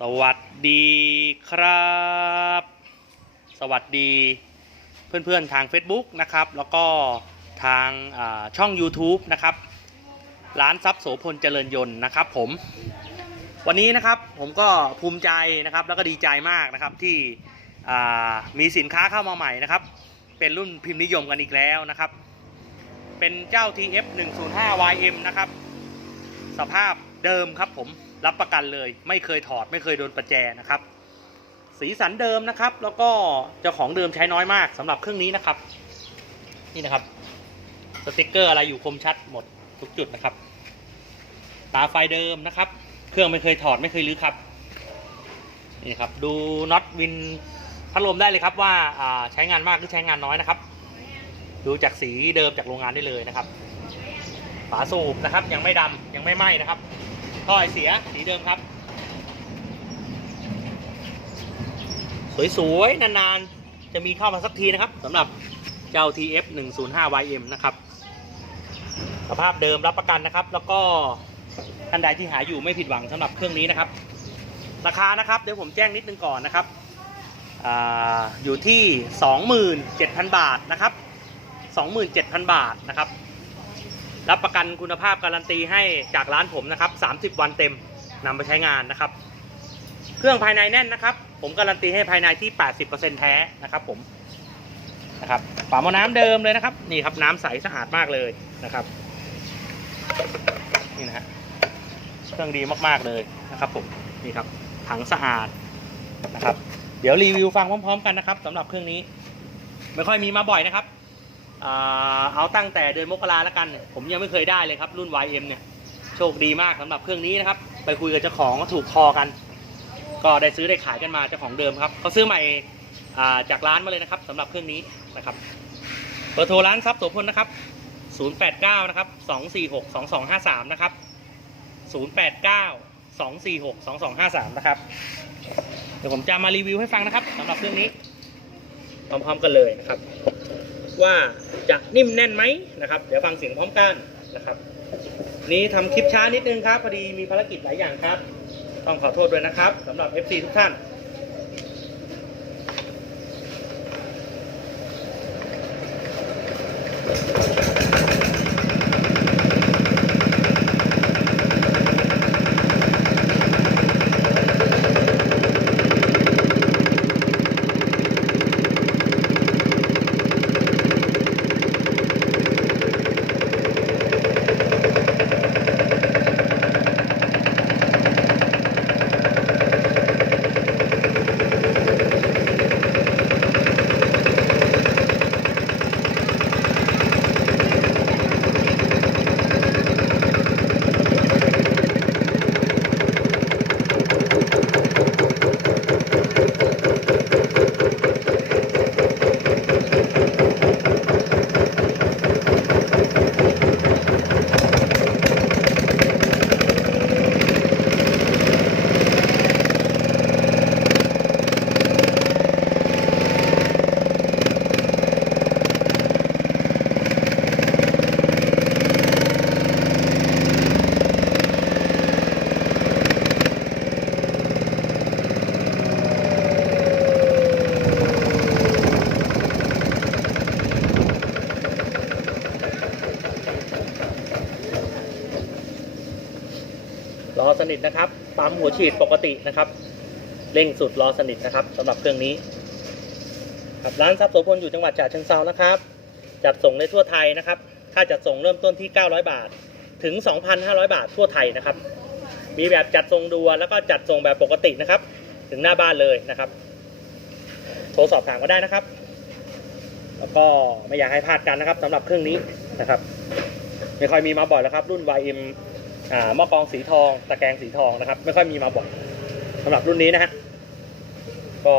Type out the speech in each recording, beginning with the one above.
สวัสดีครับ สวัสดีเพื่อนๆทาง Facebook นะครับ แล้วก็ทางาช่อง YouTube นะครับ ร้านทรัพย์โสพลเจริญยนต์นะครับผม วันนี้นะครับผมก็ภูมิใจนะครับแล้วก็ดีใจมากนะครับที่มีสินค้าเข้ามาใหม่นะครับ เป็นรุ่นพิมพ์นิยมกันอีกแล้วนะครับ เป็นเจ้า TF 105 YM นะครับ สภาพ เดิมครับผมรับประกันเลยไม่เคยถอดไม่เคยโดนประแจนะครับ สีสันเดิมนะครับ แล้วก็เจ้าของเดิมใช้น้อยมากสำหรับเครื่องนี้นะครับ นี่นะครับสติกเกอร์อะไรอยู่คมชัดหมดทุกจุดนะครับ ตาไฟเดิมนะครับ เครื่องไม่เคยถอดไม่เคยรื้อครับนี่ครับดูน็อตวินพัดลมได้เลยครับว่าาใช้งานมากหรือใช้งานน้อยนะครับ ดูจากสีเดิมจากโรงงานได้เลยนะครับ ฝาสูบนะครับยังไม่ดำยังไม่ไหม้นะครับ ท่อไอเสียสีเดิมครับ สวยๆ นานๆ จะมีเข้ามาสักทีนะครับสำหรับเจ้า TF 105 YM นะครับ สภาพเดิมรับประกันนะครับ แล้วก็ท่านใดที่หาอยู่ไม่ผิดหวังสำหรับเครื่องนี้นะครับ ราคานะครับเดี๋ยวผมแจ้งนิดนึงก่อนนะครับออยู่ที่ 27,000 บาทนะครับ 27,000 บาทนะครับ รับประกันคุณภาพการันตีให้จากร้านผมนะครับ 30 วันเต็มนำไปใช้งานนะครับ เครื่องภายในแน่นนะครับ ผมการันตีให้ภายในที่ 80%แท้นะครับ ผมนะครับฝาหม้อน้ำเดิมเลยนะครับ นี่ครับน้ำใสสะอาดมากเลยนะครับนี่นะฮะเครื่องดีมากๆเลยนะครับ ผมนี่ครับถังสะอาดนะครับ เดี๋ยวรีวิวฟังพร้อม ๆ กันนะครับสำหรับเครื่องนี้ ไม่ค่อยมีมาบ่อยนะครับ เอาตั้งแต่เดือนมกราแล้วกัน ผมยังไม่เคยได้เลยครับ รุ่น YM เนี่ย โชคดีมากสำหรับเครื่องนี้นะครับ ไปคุยกับเจ้าของก็ถูกคอกัน ก็ได้ซื้อได้ขายกันมาเจ้าของเดิมครับเขาซื้อใหม่าจากร้านมาเลยนะครับสำหรับเครื่องนี้นะครับเบอร์โทรร้านทรัพย์โสพลนะครับ 089 นะครับ 246 2253 นะครับ 089 246 2253 นะครับ เดี๋ยวผมจะมารีวิวให้ฟังนะครับสำหรับเครื่องนี้พร้อมๆกันเลยนะครับ ว่าจะนิ่มแน่นไหมนะครับ เดี๋ยวฟังเสียงพร้อมกันนะครับ นี้ทำคลิปช้านิดนึงครับ พอดีมีภารกิจหลายอย่างครับ ต้องขอโทษด้วยนะครับสำหรับ FC ทุกท่าน รอสนิทนะครับ ปั๊มหัวฉีดปกตินะครับ เร่งสุดรอสนิทนะครับสำหรับเครื่องนี้ครับร้านทรัพย์โสพลอยู่จังหวัดฉะเชิงเซานะครับ จัดส่งในทั่วไทยนะครับ ค่าจัดส่งเริ่มต้นที่ 900 บาท ถึง 2,500 บาททั่วไทยนะครับ มีแบบจัดส่งด่วนแล้วก็จัดส่งแบบปกตินะครับ ถึงหน้าบ้านเลยนะครับ โทรสอบถามก็ได้นะครับ แล้วก็ไม่อยากให้พลาดกันนะครับสำหรับเครื่องนี้นะครับ ไม่ค่อยมีมาบ่อยแล้วครับ รุ่น YM อ่า หม้อกรองสีทอง ตะแกรงสีทองนะครับ ไม่ค่อยมีมาบ่อยสำหรับรุ่นนี้นะฮะก็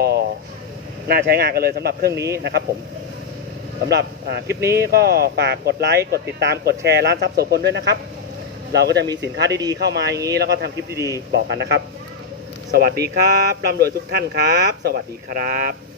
น่าใช้งานกันเลยสำหรับเครื่องนี้นะครับ ผมสำหรับคลิปนี้ก็ฝากกดไลค์กดติดตามกดแชร์ร้านซับโสพลด้วยนะครับ เราก็จะมีสินค้าดีๆเข้ามาอย่างนี้ แล้วก็ทำคลิปดีๆบอกกันนะครับ สวัสดีครับร่ำรวยทุกท่านครับ สวัสดีครับ